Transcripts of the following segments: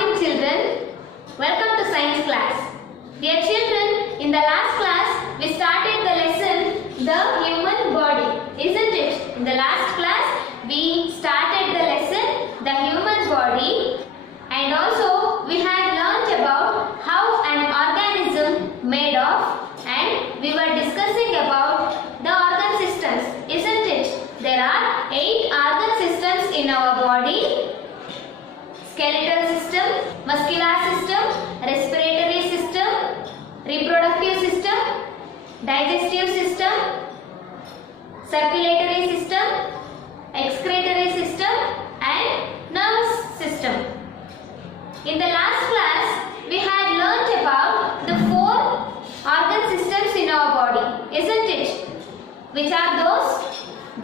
morning children. Welcome to science class. Dear children, in the last class we started the lesson the human body, isn't it? In the last class we started the lesson the human body, and also we had learnt about how an organism made of, and we were discussing about the organ systems, isn't it? There are 8 organ systems in our body: skeletal system, muscular system, respiratory system, reproductive system, digestive system, circulatory system, excretory system, and nervous system. In the last class, we had learnt about the 4 organ systems in our body, isn't it? Which are those?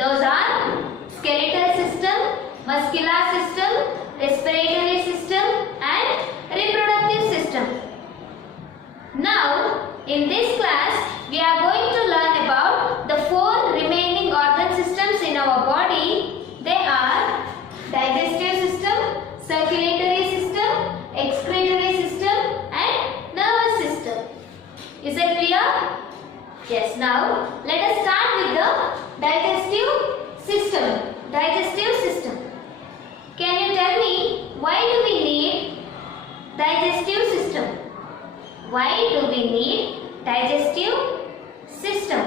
Those are skeletal system, muscular system, respiratory system, and reproductive system. Now, in this class, we are going to learn about the 4 remaining organ systems in our body. They are digestive system, circulatory system, excretory system, and nervous system. Is it clear? Yes. Now, let us start with the digestive system. Digestive system. Can you tell me why do we need digestive system? Why do we need digestive system?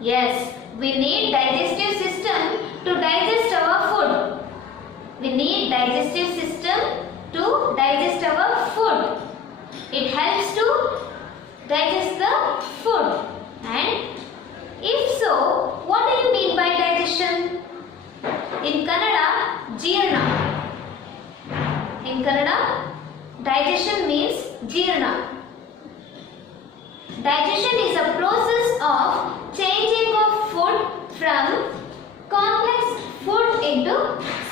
Yes, we need digestive system to digest our food. We need digestive system to digest our food. It helps to digest the food. And if so, what do you mean by digestion? In Kannada, Jirna. In Kannada, digestion means Jirna. Digestion is a process of changing of food from complex food into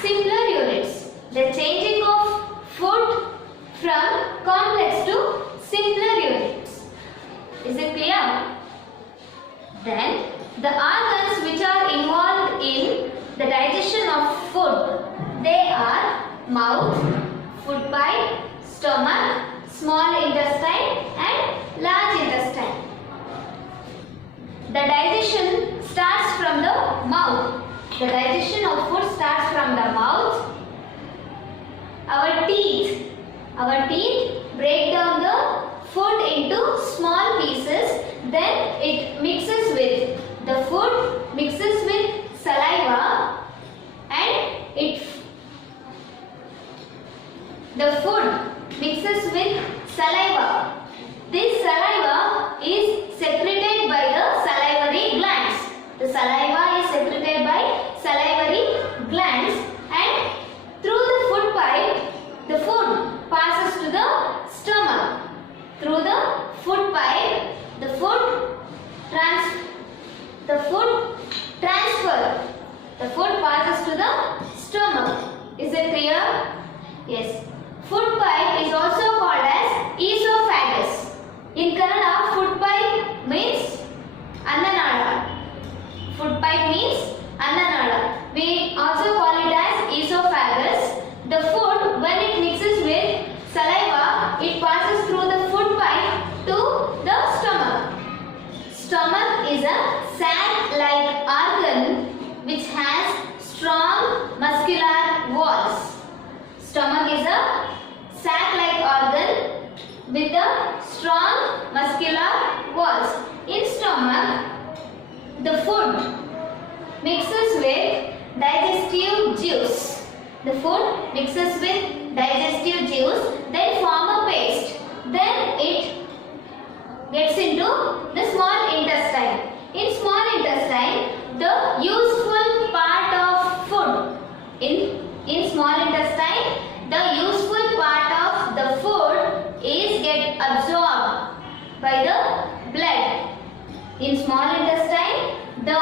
simpler units. The changing of food from complex to simpler units. Is it clear? Then, the organs which are involved in the digestion of food, they are mouth, food pipe, stomach, small intestine, and large intestine. The digestion starts from the mouth. The digestion of food starts from the mouth. Our teeth break down the food into small pieces. Then it mixes with the food, mixes with saliva, and the food mixes with saliva. This saliva is secreted by the salivary glands. The saliva is secreted by salivary glands, and through the food pipe, the food passes to the stomach. Through the food pipe, the food passes to the stomach. Is it clear? Yes. Food pipe is also called as esophagus. In Kannada, food pipe means annanada. Food pipe means annanada. We also call it as esophagus. The food, when it mixes with saliva, it passes through the food pipe to the stomach. Stomach is a sac-like organ which has strong muscular walls. Stomach is a sac-like organ with the strong muscular walls. In stomach, the food mixes with digestive juice. The food mixes with digestive juice, then form a paste. Then it gets into the small intestine. In small intestine, the useful part of food. In small intestine, the useful part of the food is get absorbed by the blood. In small intestine, the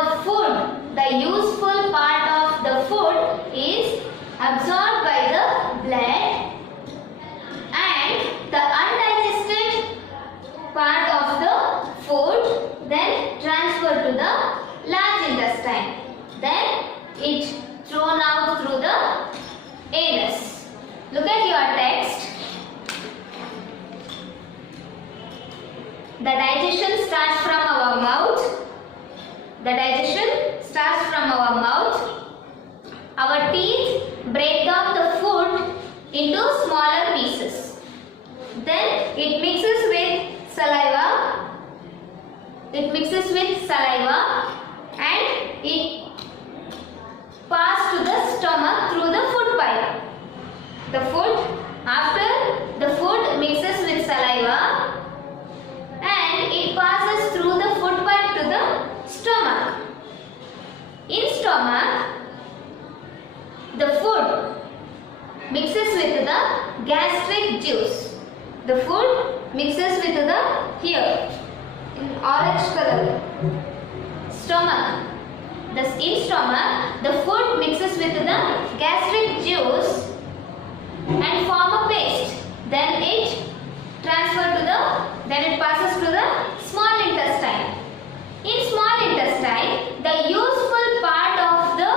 useful part of the food is absorbed by the blood, and the undigested part of the food then transferred to the large intestine. Then it thrown out through the anus. Look at your text. The digestion starts from our mouth. The digestion starts from our mouth. Our teeth break down the food into smaller pieces. Then it mixes with saliva. It mixes with saliva and it passes to the stomach through the food pipe. The food, after the food mixes with saliva and it passes through the food pipe to the stomach. In stomach, the food mixes with the gastric juice. The food mixes with the here in orange color. Stomach. In stomach, the food mixes with the gastric juice and form a paste. Then it passes to the small intestine. In small intestine, the useful part of the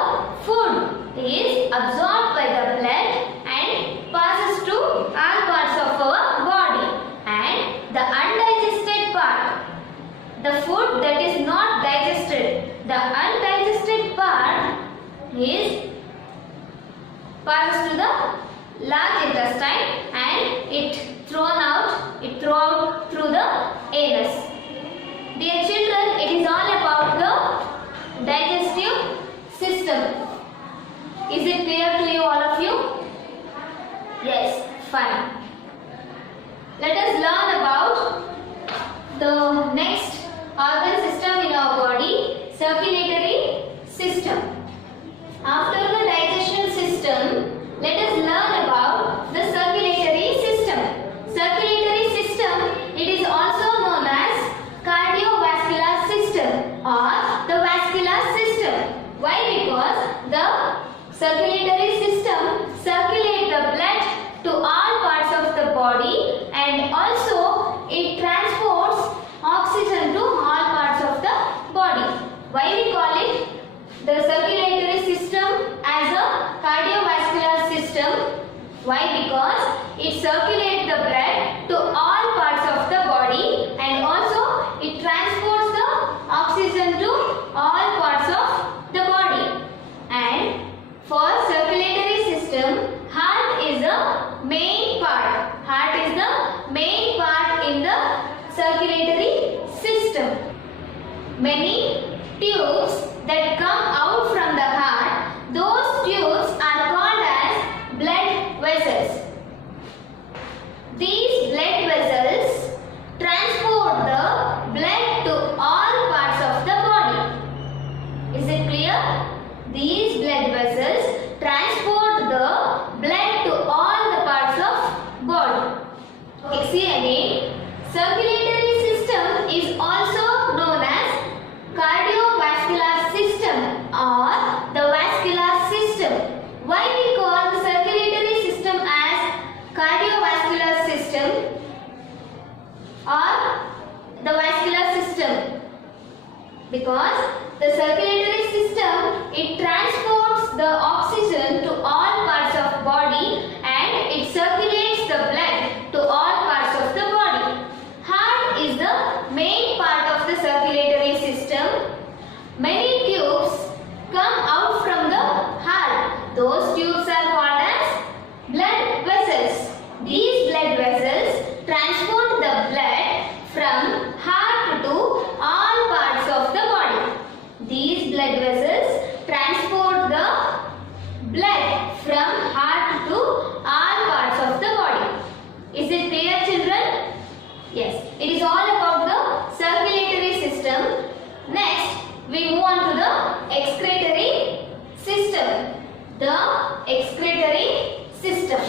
food is absorbed by the blood and passes to all parts of our body. And the undigested part, the food that is not digested, the undigested part is passes to the large intestine and it thrown out through the anus. Dear children, it is all about the digestive system. Is it clear to you, all of you? Yes, fine. Let us learn about the next organ system in our body, circulatory system. After the digestion system, let us learn about the circulatory system. Circulatory system, it is also known as cardiovascular system or the vascular system. Why? Because the circulatory system circulates the blood to all parts of the body and also it transports oxygen to all parts of the body. Why we call it the circulatory system as a cardiovascular system? Why? Because it circulates the blood to all parts of the body and also it transports the oxygen to all parts of the body. And for circulatory system, heart is the main part. Heart is the main part in the circulatory system. Many tubes that come out from the heart, those tubes are called as blood vessels. These blood vessels transport the blood to all parts of the body. Is it clear? These blood vessels transport the blood to all the parts of body. Okay, see again. Circulatory system is also known as cardiovascular system or the vascular system. Why we call the circulatory system as cardiovascular system or the vascular system? Because the circulatory system, it transports the oxygen to all parts of body and it circulates the blood to all parts of the body. Heart is the main part of the circulatory system. Many tubes come out from the heart. Those tubes are called as blood vessels. These blood vessels transport the blood from heart to all parts of the body. These blood vessels transport the blood from heart to all parts of the body. Is it clear, children? Yes. It is all about the circulatory system. Next, we move on to the excretory system. The excretory system.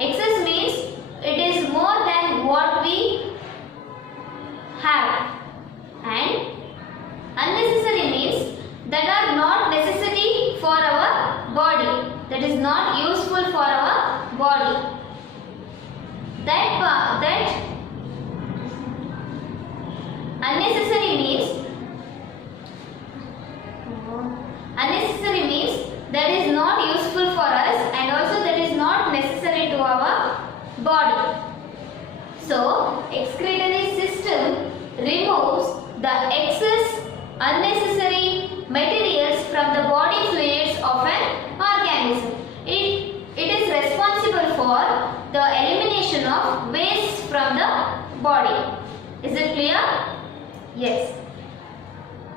Excess means it is more than what we have, and unnecessary means that are not necessary for our body, that is not useful for our body. That unnecessary means that is not useful for us, and also that is not necessary to our body. So, excretory system removes the excess unnecessary materials from the body fluids of an organism. It is responsible for the elimination of waste from the body. Is it clear? Yes.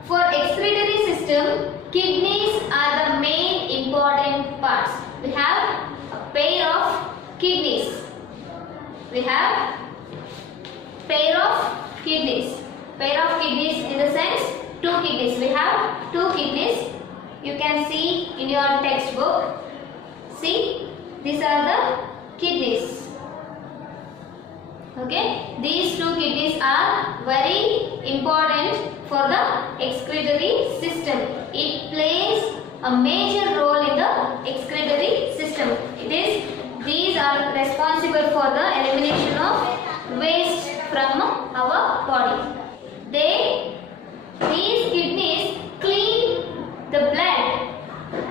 For excretory system, kidneys are the main important parts. We have a pair of kidneys. We have pair of kidneys. Pair of kidneys in the sense two kidneys. We have two kidneys. You can see in your textbook. See, these are the kidneys. Okay, these two kidneys are very important for the excretory system. It plays a major role in the excretory system. These are responsible for the elimination of waste from our body. These kidneys clean the blood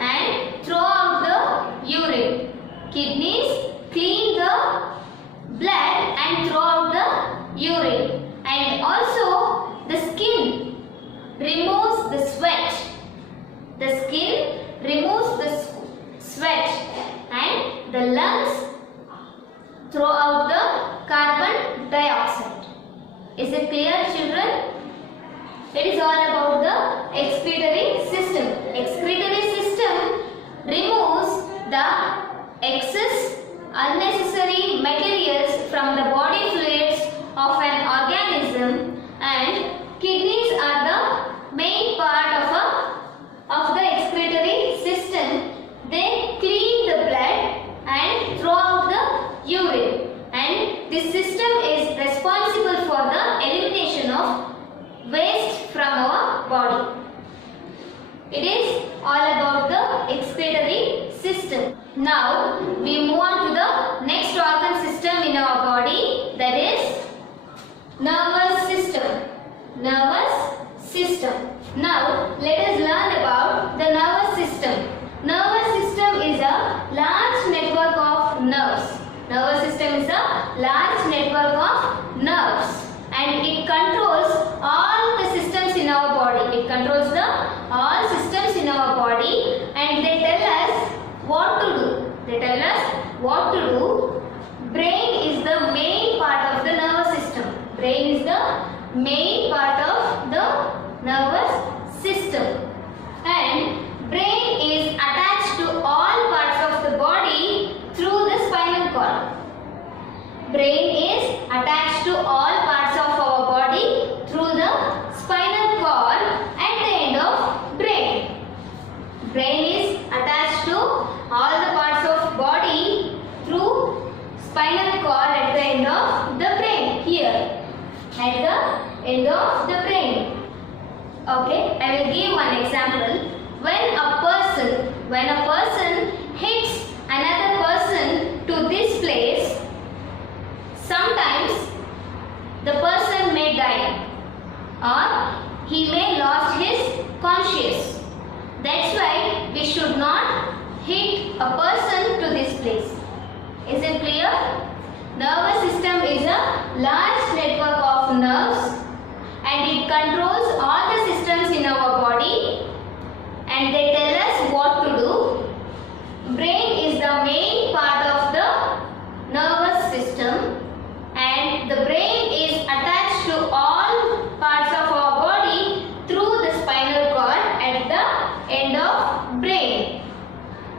and throw out the urine. Kidneys clean the blood and throw out the urine, and also the skin removes the sweat. The skin removes the sweat, and the lungs throw out the carbon dioxide. Is it clear, children? It is all about the excretory system. Excretory system removes the excess unnecessary materials from the body fluids of an organism, and kidneys are the main part of the excretory system. They clean the blood and throw out the urine, and this system is responsible for the elimination of waste from our body. It is all about the excretory system. Now we move on to the next organ system in our body, that is nervous system. Nervous system. Now let us learn about the nervous system. Nervous system is a large network of nerves. Nervous system is a large network of nerves, and it controls all the systems in our body. It controls all systems in our body, and they tell us what to do. They tell us what to do. Brain is the main part of the nervous system. Brain is the main part of the nervous system, and brain is attached to all parts of the body through the spinal cord. Brain is attached to all parts of our body through the spinal cord at the end of brain. Brain is attached to all the parts of body through spinal cord at the end of the brain. Here, at the end of the brain. Okay, I will give one example. When a person hits another person to this place, sometimes the person may die, or he may lose his conscience. That's why we should not hit a person to this place. Is it clear? Nervous system is a large network of nerves, and it controls all the systems in our body, and they tell us what to do. Brain is the main part of the nervous system, and the brain is attached to all parts of our body through the spinal cord at the end of brain.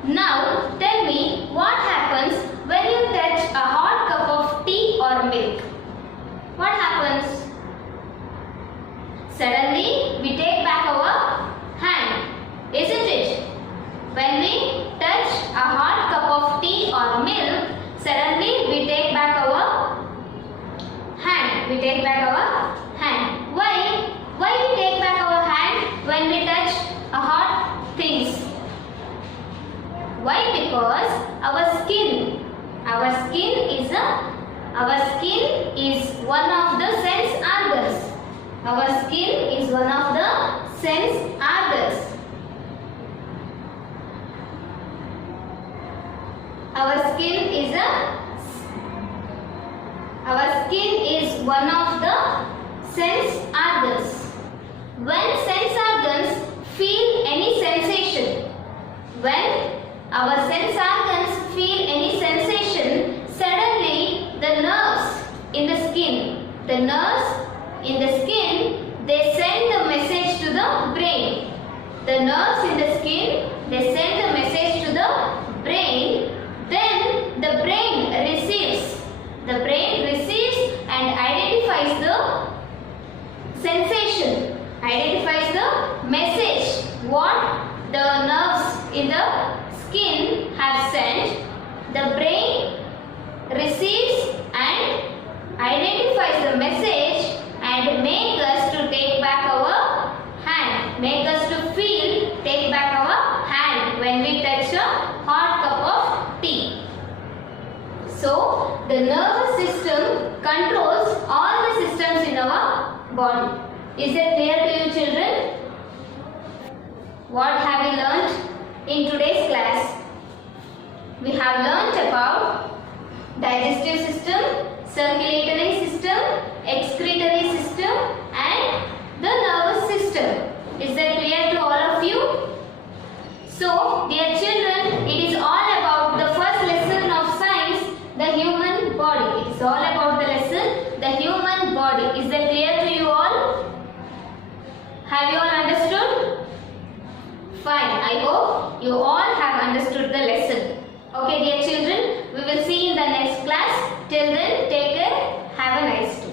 Now tell me, what happens when you touch a hot cup of tea or milk? What we take back our hand. Why? Why we take back our hand when we touch a hot things? Why? Because our skin is one of the sense organs. Our skin is one of the sense organs. Our skin is one of the sense organs. When sense organs feel any sensation, when our sense organs feel any sensation, suddenly the nerves in the skin, they send the message to the brain. The nerves in the skin, they send the message to the brain. Then the brain receives and identifies the sensation, identifies the message what the nerves in the skin have sent. The brain receives and identifies the message and make us to take back our hand, make us to feel take back our hand when we touch a hot cup of tea. So the nervous system controls all the systems in our body. Is it clear to you, children? What have we learnt in today's class? We have learnt about digestive system, circulatory system, excretory system and the nervous system. Is that clear to all of you? So, dear children, it is all about the first lesson of science, the human body. It is all about the lesson, the human body. Is that clear to you all? Have you all understood? Fine. I hope you all have understood the lesson. Okay, dear children, we will see in the next class. Till then, take care. Have a nice day.